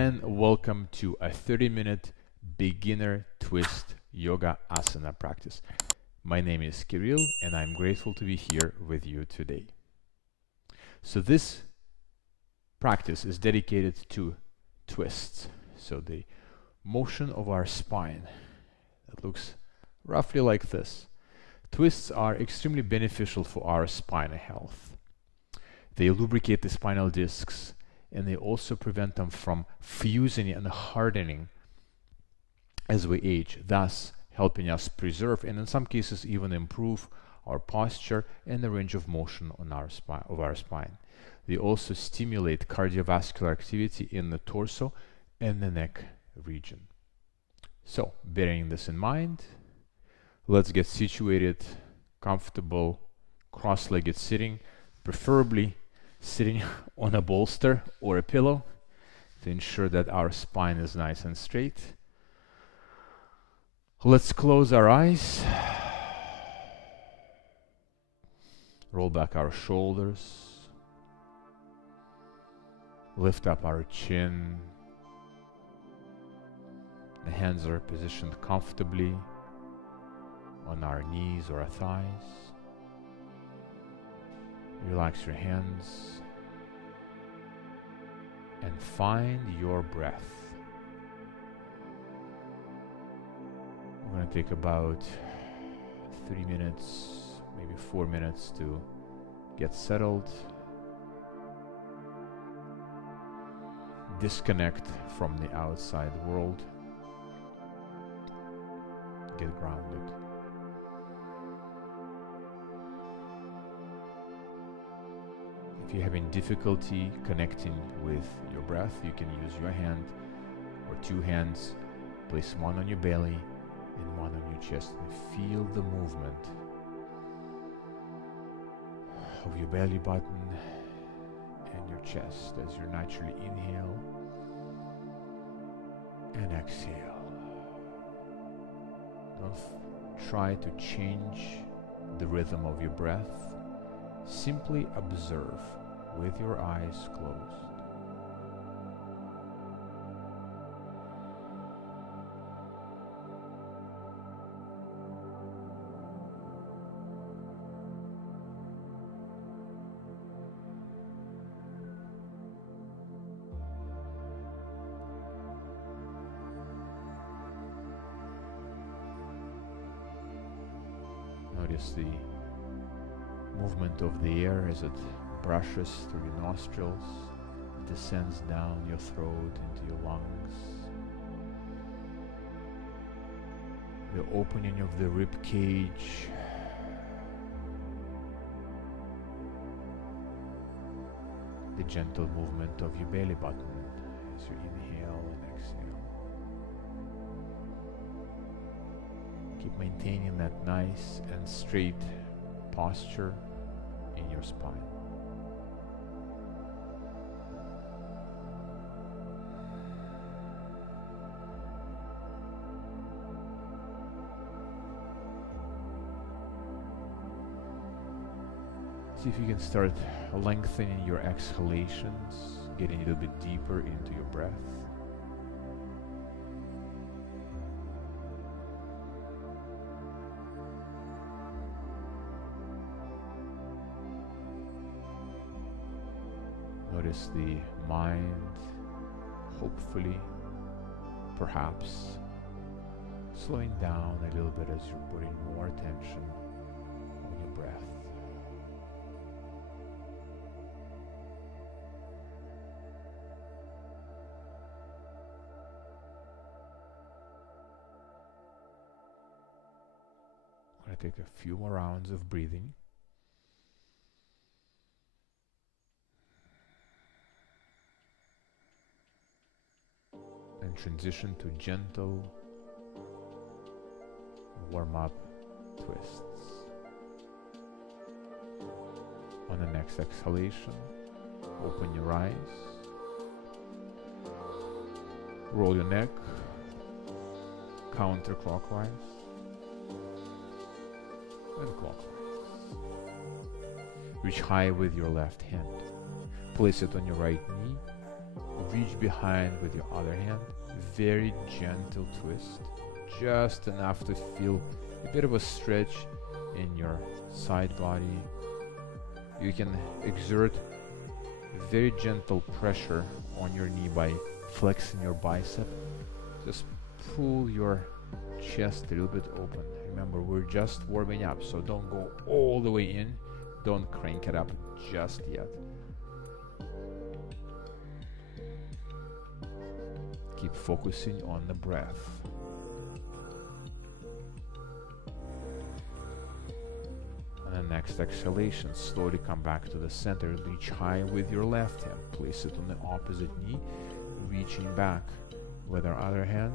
and welcome to a 30-minute beginner twist yoga asana practice. My name is Kirill and I'm grateful to be here with you today. So this practice is dedicated to twists. So the motion of our spine that looks roughly like this. Twists are extremely beneficial for our spinal health. They lubricate the spinal discs and they also prevent them from fusing and hardening as we age, thus helping us preserve and in some cases even improve our posture and the range of motion on our spine. They also stimulate cardiovascular activity in the torso and the neck region. So, bearing this in mind, let's get situated, comfortable, cross-legged sitting, preferably sitting on a bolster or a pillow to ensure that our spine is nice and straight. Let's close our eyes, roll back our shoulders, lift up our chin. The hands are positioned comfortably on our knees or our thighs. Relax your hands and find your breath. We're going to take about 3 minutes, maybe 4 minutes to get settled. Disconnect from the outside world. Get grounded. If you're having difficulty connecting with your breath, you can use your hand or two hands. Place one on your belly and one on your chest and feel the movement of your belly button and your chest as you naturally inhale and exhale. Don't try to change the rhythm of your breath. Simply observe with your eyes closed. Notice the movement of the air as it brushes through your nostrils, descends down your throat into your lungs. The opening of the rib cage. The gentle movement of your belly button as you inhale and exhale. Keep maintaining that nice and straight posture in your spine. See if you can start lengthening your exhalations, getting a little bit deeper into your breath. Notice the mind, hopefully, perhaps, slowing down a little bit as you're putting more attention on your breath. I'm going to take a few more rounds of breathing. And transition to gentle warm-up twists. On the next exhalation, open your eyes, roll your neck counterclockwise and clockwise. Reach high with your left hand. Place it on your right knee. Reach behind with your other hand. Very gentle twist. Just enough to feel a bit of a stretch in your side body. You can exert very gentle pressure on your knee by flexing your bicep. Just pull your chest a little bit open. Remember, we're just warming up, so don't go all the way in. Don't crank it up just yet. Keep focusing on the breath. And the next exhalation, slowly come back to the center. Reach high with your left hand. Place it on the opposite knee, reaching back with our other hand.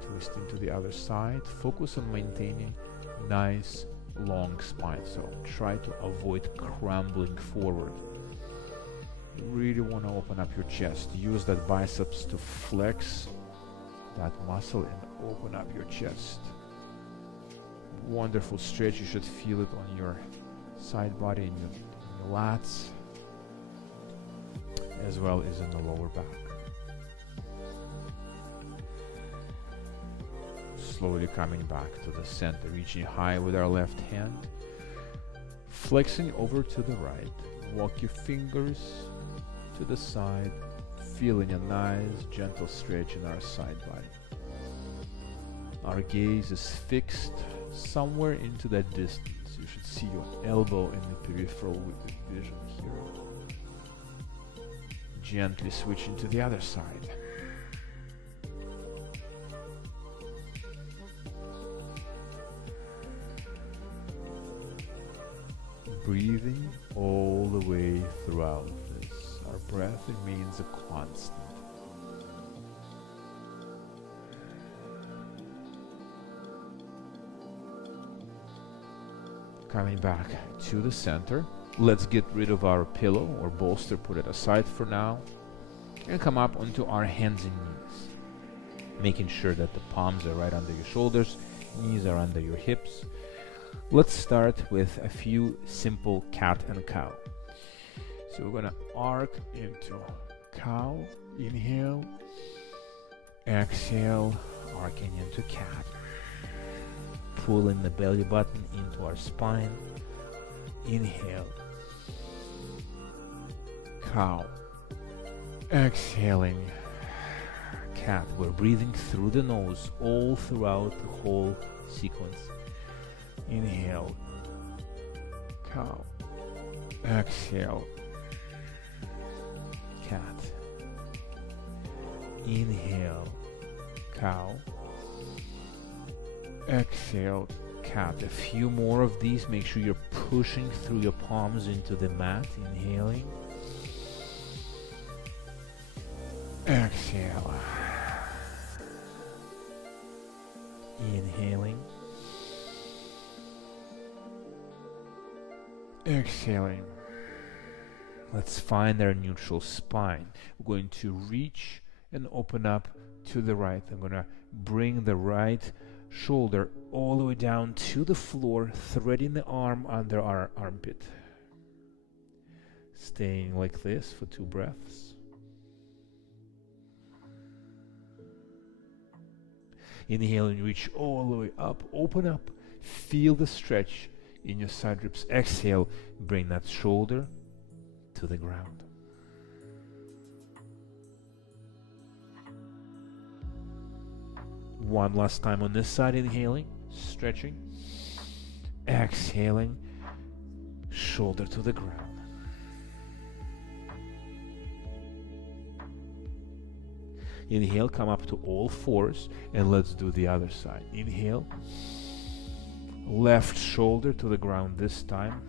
Twisting to the other side. Focus on maintaining nice long spine. So try to avoid crumbling forward. You really want to open up your chest. Use that biceps to flex that muscle and open up your chest. Wonderful stretch. You should feel it on your side body and your lats, as well as in the lower back. Slowly coming back to the center, reaching high with our left hand, flexing over to the right. Walk your fingers to the side, feeling a nice gentle stretch in our side body. Our gaze is fixed somewhere into that distance. You should see your elbow in the peripheral vision here. Gently switching to the other side. Breathing all the way throughout this. Our breath remains a constant. Coming back to the center. Let's get rid of our pillow or bolster, put it aside for now, and come up onto our hands and knees. Making sure that the palms are right under your shoulders, knees are under your hips. Let's start with a few simple cat and cow. So we're gonna arc into cow, inhale, exhale, arcing into cat. Pulling the belly button into our spine, inhale, cow, exhaling, cat. We're breathing through the nose all throughout the whole sequence. Inhale, cow, exhale, cat. Inhale, cow, exhale, cat. A few more of these. Make sure you're pushing through your palms into the mat. Inhaling, exhale, inhaling, exhaling. Let's find our neutral spine. We're going to reach and open up to the right. I'm going to bring the right shoulder all the way down to the floor, threading the arm under our armpit. Staying like this for 2 breaths. Inhaling, reach all the way up, open up, feel the stretch in your side ribs. Exhale, bring that shoulder to the ground. One last time on this side, inhaling, stretching, exhaling, shoulder to the ground. Inhale, come up to all fours, and let's do the other side. Inhale, left shoulder to the ground this time.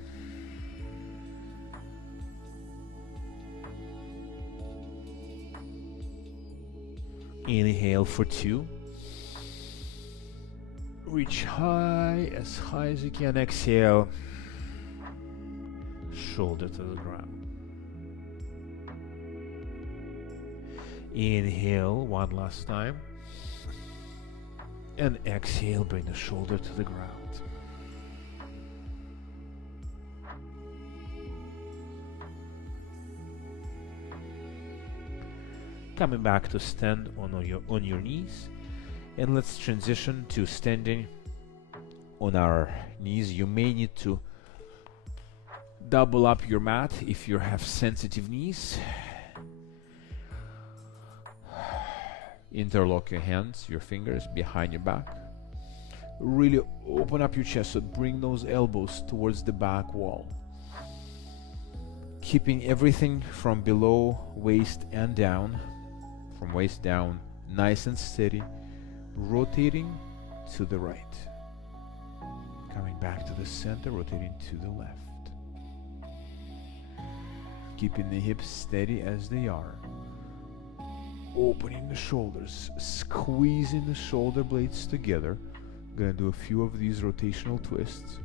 Inhale for 2. Reach high as you can. Exhale, shoulder to the ground. Inhale one last time, and exhale, bring the shoulder to the ground. Coming back to stand on your knees, and let's transition to standing on our knees. You may need to double up your mat if you have sensitive knees. Interlock your hands, your fingers behind your back. Really open up your chest, so bring those elbows towards the back wall. Keeping everything from below waist and down, from waist down, nice and steady, rotating to the right. Coming back to the center, rotating to the left. Keeping the hips steady as they are. Opening the shoulders, squeezing the shoulder blades together. Gonna do a few of these rotational twists.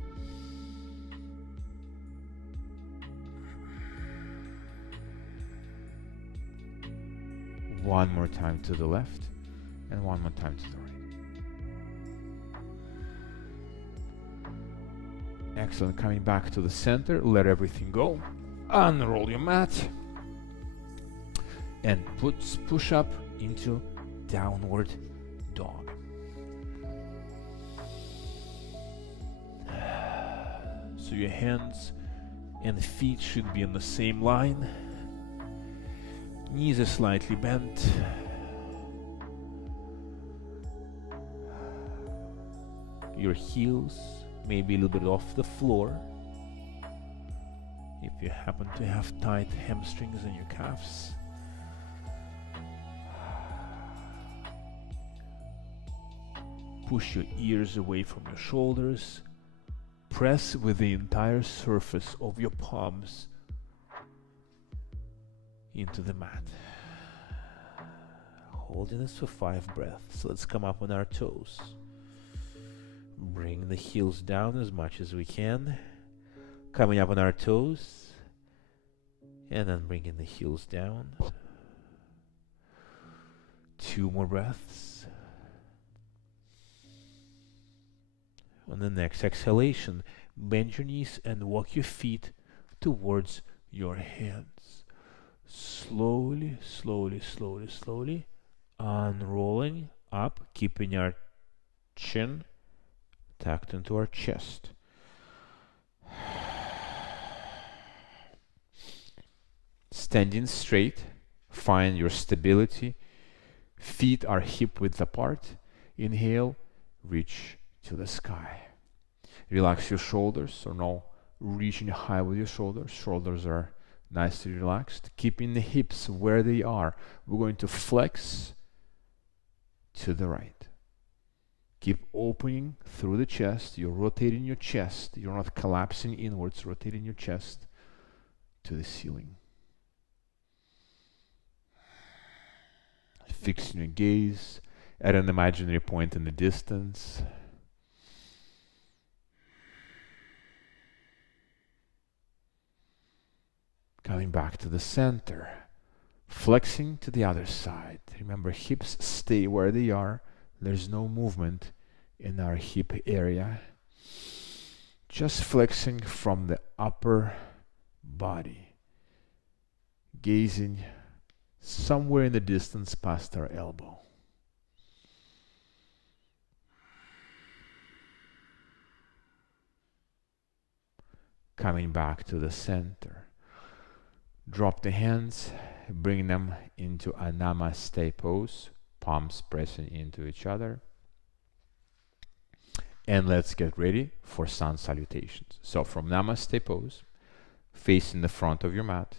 One more time to the left, and one more time to the right. Excellent. Coming back to the center, let everything go. Unroll your mat, and push up into downward dog. So your hands and feet should be in the same line. Knees are slightly bent. Your heels may be a little bit off the floor. If you happen to have tight hamstrings in your calves. Push your ears away from your shoulders. Press with the entire surface of your palms into the mat. Holding this for 5 breaths. Let's come up on our toes. Bring the heels down as much as we can. Coming up on our toes. And then bringing the heels down. 2 more breaths. On the next exhalation, bend your knees and walk your feet towards your hands. Slowly, slowly, slowly, slowly, unrolling up, keeping our chin tucked into our chest. Standing straight, find your stability. Feet are hip width apart. Inhale, reach to the sky. Relax your shoulders, or no reaching high with your shoulders. Shoulders are nicely relaxed. Keeping the hips where they are. We're going to flex to the right. Keep opening through the chest. You're rotating your chest. You're not collapsing inwards, rotating your chest to the ceiling. Fixing your gaze at an imaginary point in the distance. Coming back to the center, flexing to the other side. Remember, hips stay where they are. There's no movement in our hip area. Just flexing from the upper body. Gazing somewhere in the distance past our elbow. Coming back to the center. Drop the hands, bring them into a namaste pose, palms pressing into each other. And let's get ready for sun salutations. So from namaste pose, facing the front of your mat,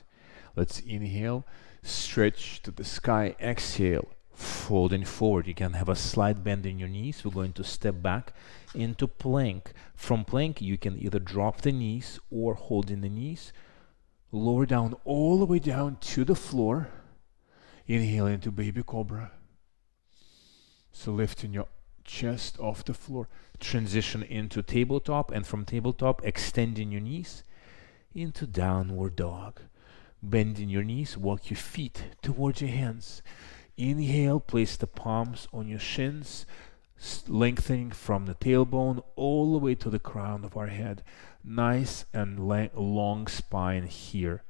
let's inhale, stretch to the sky, exhale, folding forward. You can have a slight bend in your knees. We're going to step back into plank. From plank, you can either drop the knees or hold in the knees. Lower down all the way down to the floor. Inhale into baby cobra. So lifting your chest off the floor. Transition into tabletop, and from tabletop, extending your knees into downward dog. Bending your knees, walk your feet towards your hands. Inhale, place the palms on your shins, lengthening from the tailbone all the way to the crown of our head. Nice and long spine here.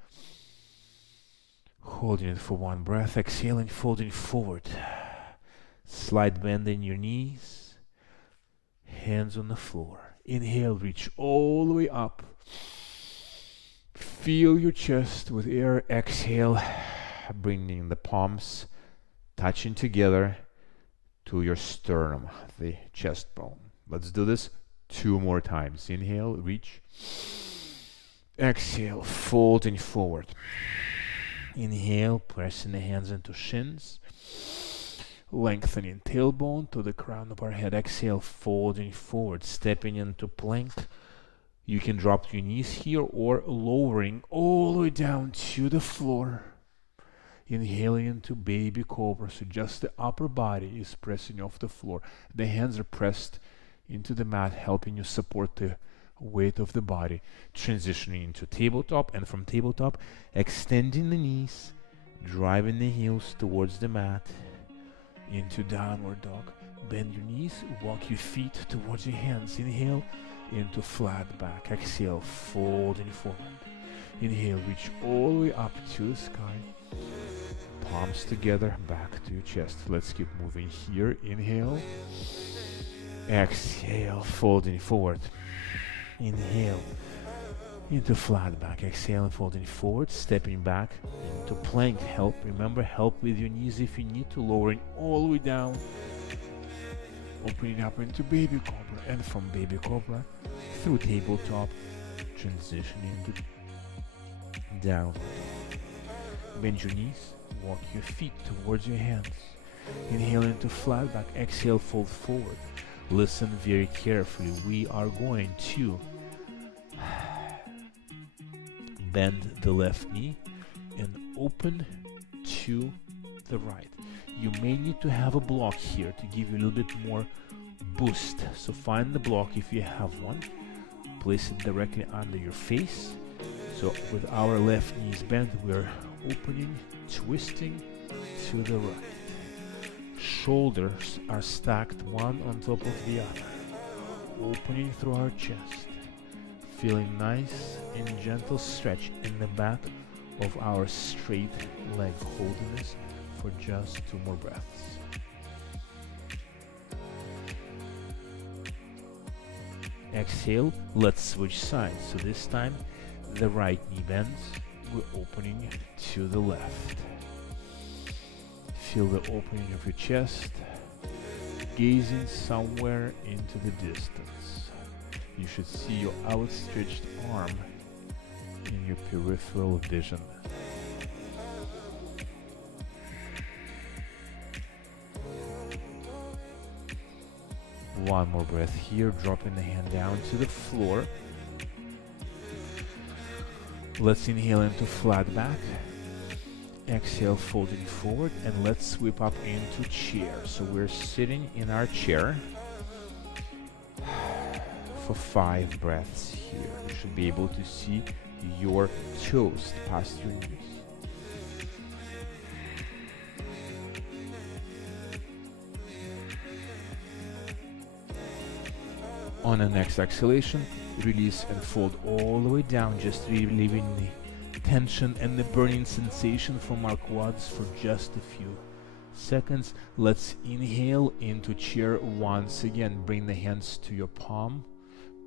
Holding it for one breath, exhaling, folding forward. Slight bend in your knees, hands on the floor. Inhale, reach all the way up. Fill your chest with air. Exhale, bringing the palms touching together to your sternum, the chest bone. Let's do this 2 more times. Inhale, reach. Exhale, folding forward. Inhale, pressing the hands into shins. Lengthening tailbone to the crown of our head. Exhale, folding forward, stepping into plank. You can drop your knees here or lowering all the way down to the floor. Inhaling into baby cobra, so just the upper body is pressing off the floor. The hands are pressed into the mat, helping you support the weight of the body. Transitioning into tabletop, and from tabletop, extending the knees, driving the heels towards the mat, into downward dog. Bend your knees, walk your feet towards your hands. Inhale into flat back. Exhale, folding forward. Inhale, reach all the way up to the sky. Palms together, back to your chest. Let's keep moving here. Inhale. Exhale, folding forward. Inhale into flat back. Exhale, folding forward, stepping back into plank. Remember, help with your knees if you need to. Lowering all the way down. Opening up into baby cobra, and from baby cobra through tabletop, transitioning to down. Bend your knees, walk your feet towards your hands. Inhale into flat back. Exhale, fold forward. Listen very carefully. We are going to bend the left knee and open to the right. You may need to have a block here to give you a little bit more boost. So find the block if you have one. Place it directly under your face. So with our left knees bent, we're opening, twisting to the right. Shoulders are stacked one on top of the other. Opening through our chest. Feeling nice and gentle stretch in the back of our straight leg. Holding this for just 2 more breaths. Exhale, let's switch sides. So this time the right knee bends, we're opening to the left. Feel the opening of your chest, gazing somewhere into the distance. You should see your outstretched arm in your peripheral vision. One more breath here, dropping the hand down to the floor. Let's inhale into flat back. Exhale, folding forward, and let's sweep up into chair. So we're sitting in our chair for 5 breaths here. You should be able to see your toes past your knees. On the next exhalation, release and fold all the way down, just relieving the tension and the burning sensation from our quads for just a few seconds. Let's inhale into chair once again. Bring the hands to your palm,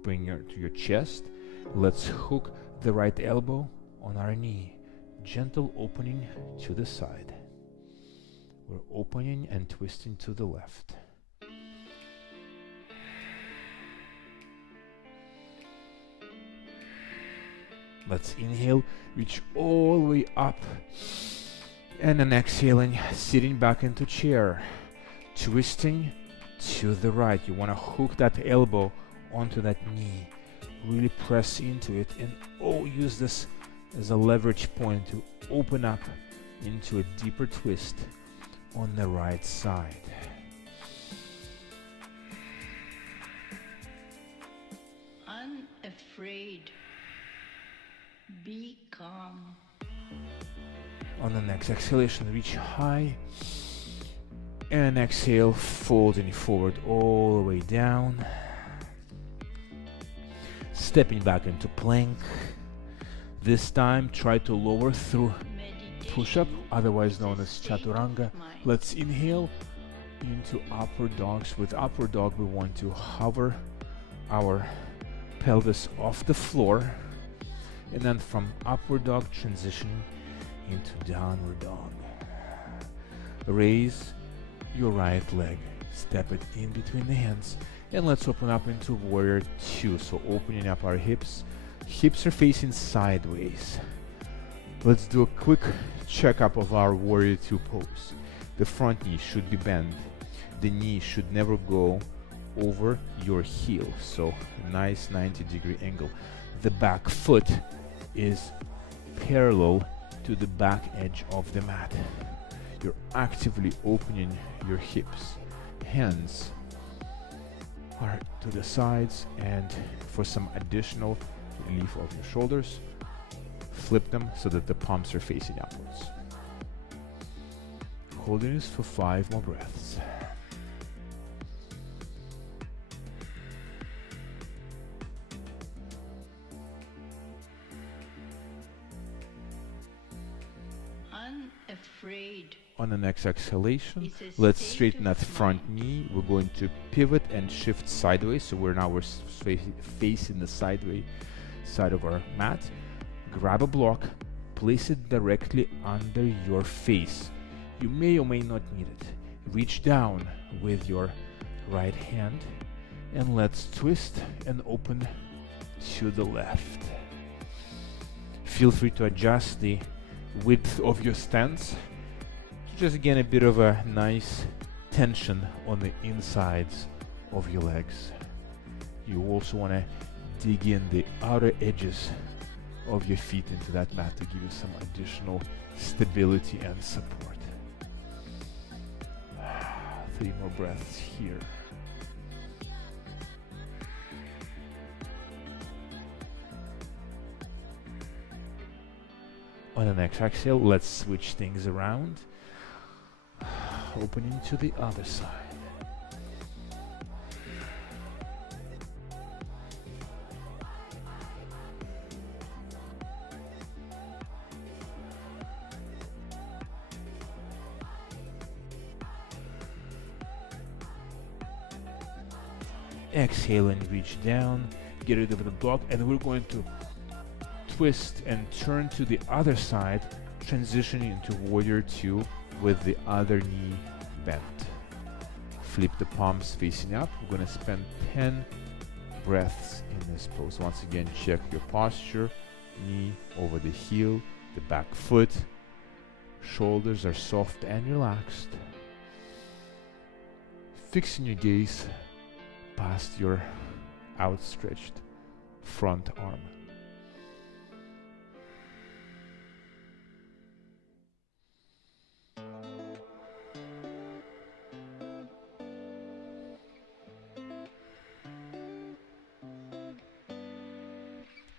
to your chest. Let's hook the right elbow on our knee. Gentle opening to the side. We're opening and twisting to the left. Let's inhale, reach all the way up, and then exhaling, sitting back into chair, twisting to the right. You want to hook that elbow onto that knee, really press into it, and use this as a leverage point to open up into a deeper twist on the right side. Unafraid. Be calm. On the next exhalation, reach high, and exhale, folding forward all the way down. Stepping back into plank. This time, try to lower through push-up, otherwise known as chaturanga. Mind. Let's inhale into upward dogs. With upward dog, we want to hover our pelvis off the floor, and then from upward dog transition into downward dog. Raise your right leg, step it in between the hands, and let's open up into warrior two. So opening up our hips are facing sideways. Let's do a quick checkup of our warrior two pose. The front knee should be bent, the knee should never go over your heel, so a nice 90-degree angle. The back foot is parallel to the back edge of the mat. You're actively opening your hips. Hands are to the sides, and for some additional relief of your shoulders, flip them so that the palms are facing upwards. Holding this for 5 more breaths. Unafraid. On the next exhalation, It's a let's state straighten of that front mind. knee. We're going to pivot and shift sideways. So we're facing the sideways side of our mat. Grab a block, place it directly under your face. You may or may not need it. Reach down with your right hand, and let's twist and open to the left. Feel free to adjust the width of your stance to just gain a bit of a nice tension on the insides of your legs. You also want to dig in the outer edges of your feet into that mat to give you some additional stability and support. 3 more breaths here. On the next exhale, let's switch things around. Opening to the other side. Exhale and reach down, get rid of the block, and we're going to twist and turn to the other side, transitioning into warrior two with the other knee bent. Flip the palms facing up. We're going to spend 10 breaths in this pose. Once again, check your posture, knee over the heel, the back foot, shoulders are soft and relaxed. Fixing your gaze past your outstretched front arm.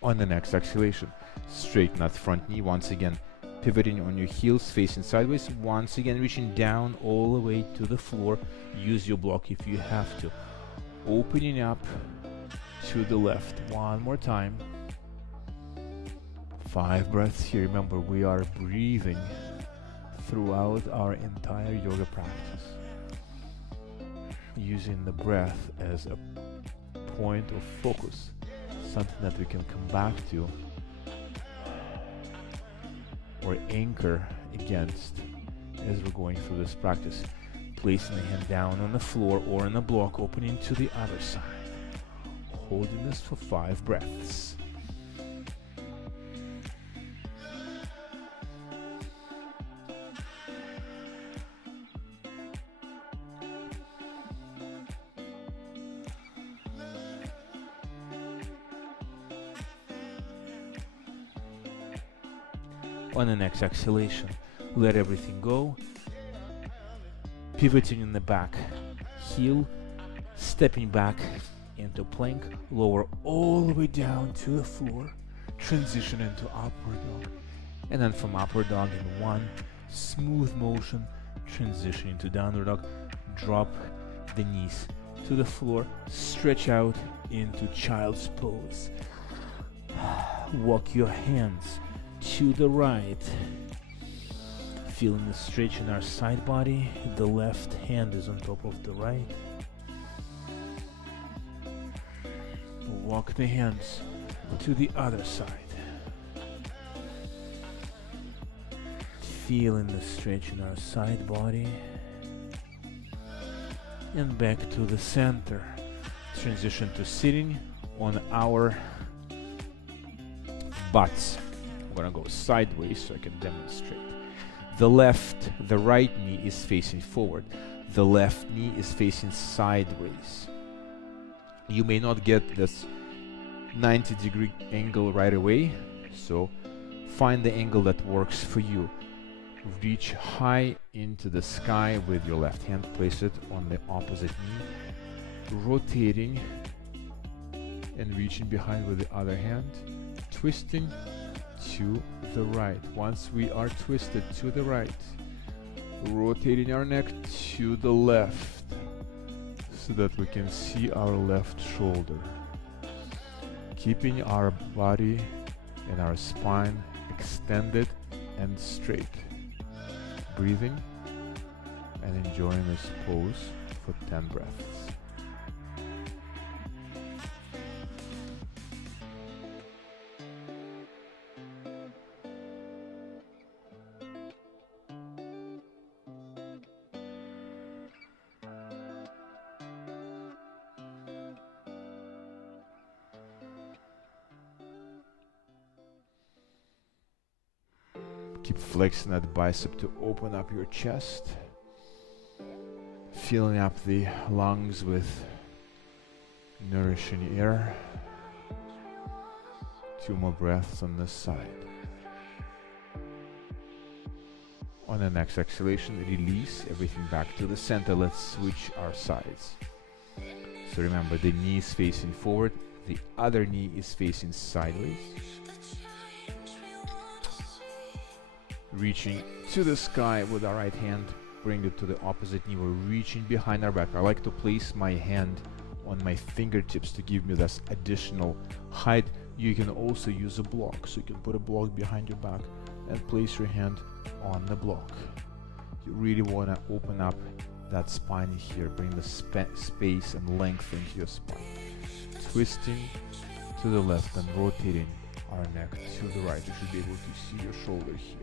On the next exhalation, straighten that front knee once again, pivoting on your heels, facing sideways, once again reaching down all the way to the floor. Use your block if you have to. Opening up to the left one more time. 5 breaths here. Remember, we are breathing throughout our entire yoga practice, using the breath as a point of focus, something that we can come back to or anchor against as we're going through this practice. Placing the hand down on the floor or in the block, opening to the other side. Holding this for 5 breaths. On the next exhalation, let everything go. Pivoting in the back heel, stepping back into plank, lower all the way down to the floor, transition into upward dog, and then from upward dog in one smooth motion, transition into downward dog, drop the knees to the floor, stretch out into child's pose. Walk your hands to the right, Feeling the stretch in our side body. The left hand is on top of the right. Walk the hands to the other side. Feeling the stretch in our side body. And back to the center. Transition to sitting on our butts. I'm gonna go sideways so I can demonstrate. The right knee is facing forward. The left knee is facing sideways. You may not get this 90-degree angle right away, so find the angle that works for you. Reach high into the sky with your left hand. Place it on the opposite knee. Rotating and reaching behind with the other hand. Twisting to the right. Once we are twisted to the right, rotating our neck to the left so that we can see our left shoulder. Keeping our body and our spine extended and straight. Breathing and enjoying this pose for 10 breaths. Keep flexing that bicep to open up your chest. Filling up the lungs with nourishing air. 2 more breaths on this side. On the next exhalation, release everything back to the center. Let's switch our sides. So remember, the knee is facing forward, the other knee is facing sideways. Reaching to the sky with our right hand, bring it to the opposite knee. We're reaching behind our back. I like to place my hand on my fingertips to give me this additional height. You can also use a block, so you can put a block behind your back and place your hand on the block. You really want to open up that spine here, bring the space and length into your spine. Twisting to the left and rotating our neck to the right. You should be able to see your shoulder here.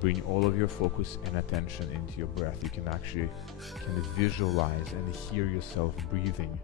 Bring all of your focus and attention into your breath. You can actually visualize and hear yourself breathing.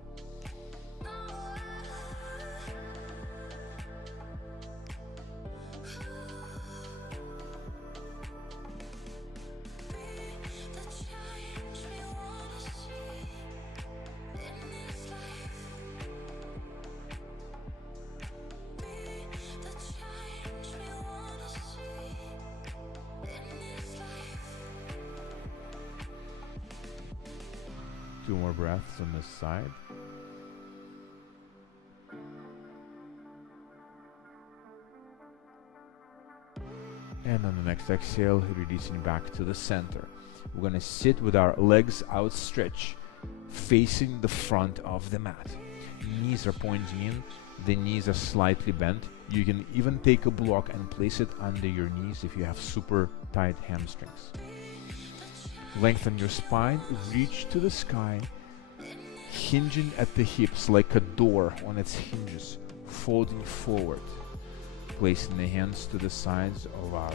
Two more breaths on this side. And on the next exhale, releasing back to the center. We're going to sit with our legs outstretched, facing the front of the mat. Knees are pointing in, the knees are slightly bent. You can even take a block and place it under your knees if you have super tight hamstrings. Lengthen your spine, reach to the sky, hinging at the hips like a door on its hinges, folding forward, placing the hands to the sides of our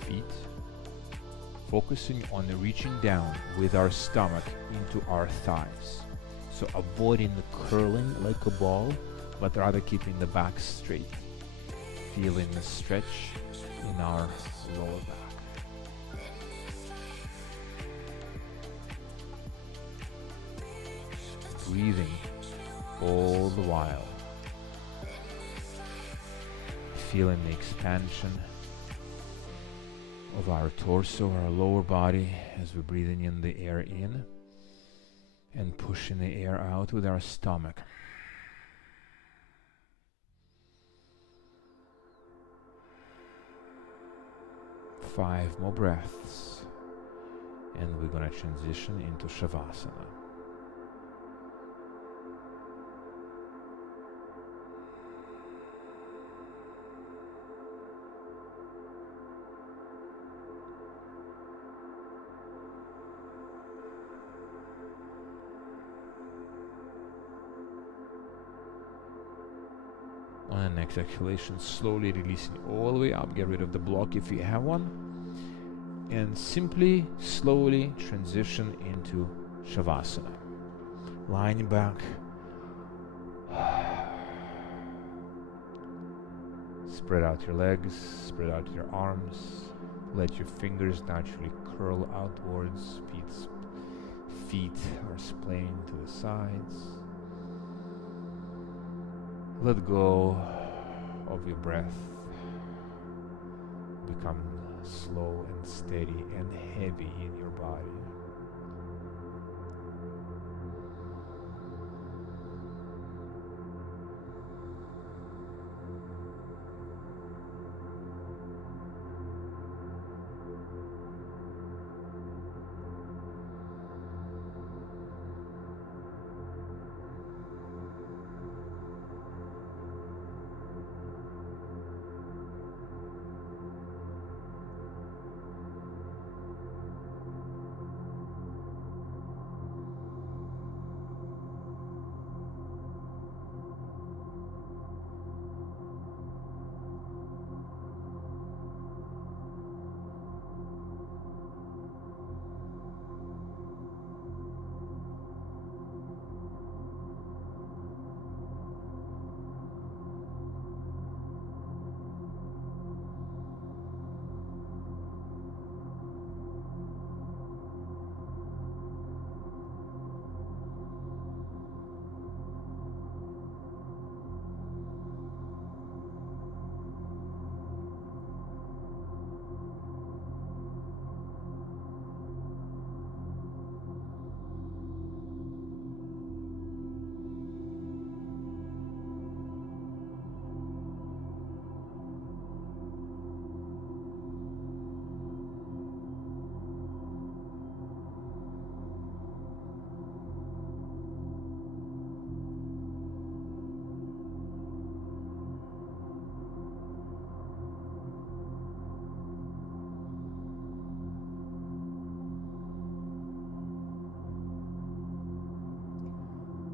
feet, focusing on reaching down with our stomach into our thighs. So avoiding the curling like a ball, but rather keeping the back straight, feeling the stretch in our lower back. Breathing all the while, feeling the expansion of our torso, our lower body, as we're breathing in the air in and pushing the air out with our stomach. Five more breaths. and we're gonna transition into Shavasana. On the next exhalation, slowly releasing all the way up. Get rid of the block if you have one. And simply, slowly transition into Shavasana. Lying back. Spread out your legs, spread out your arms. Let your fingers naturally curl outwards. Feet are splaying to the sides. Let go of your breath. Become slow and steady and heavy in your body.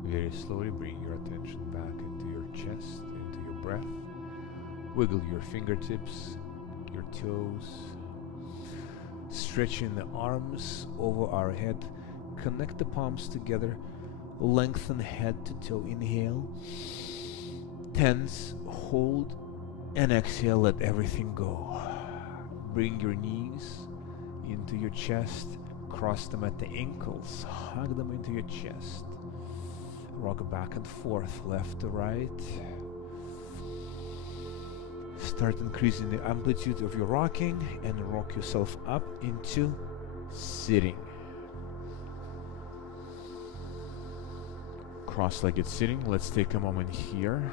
Very slowly bring your attention back into your chest, into your breath. Wiggle your fingertips, your toes. Stretching the arms over our head. Connect the palms together. Lengthen head to toe. Inhale. Tense, hold, and exhale. Let everything go. Bring your knees into your chest. Cross them at the ankles. Hug them into your chest. Rock back and forth, left to right. Start increasing the amplitude of your rocking and rock yourself up into sitting. Cross-legged sitting. Let's take a moment here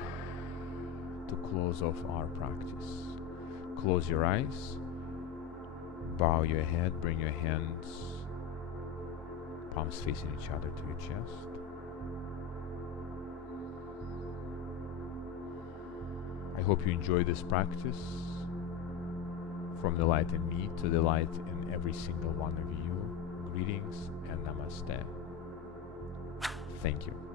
to close off our practice. Close your eyes. Bow your head. Bring your hands, palms facing each other, to your chest. I hope you enjoy this practice. From the light in me to the light in every single one of you. Greetings and namaste. Thank you.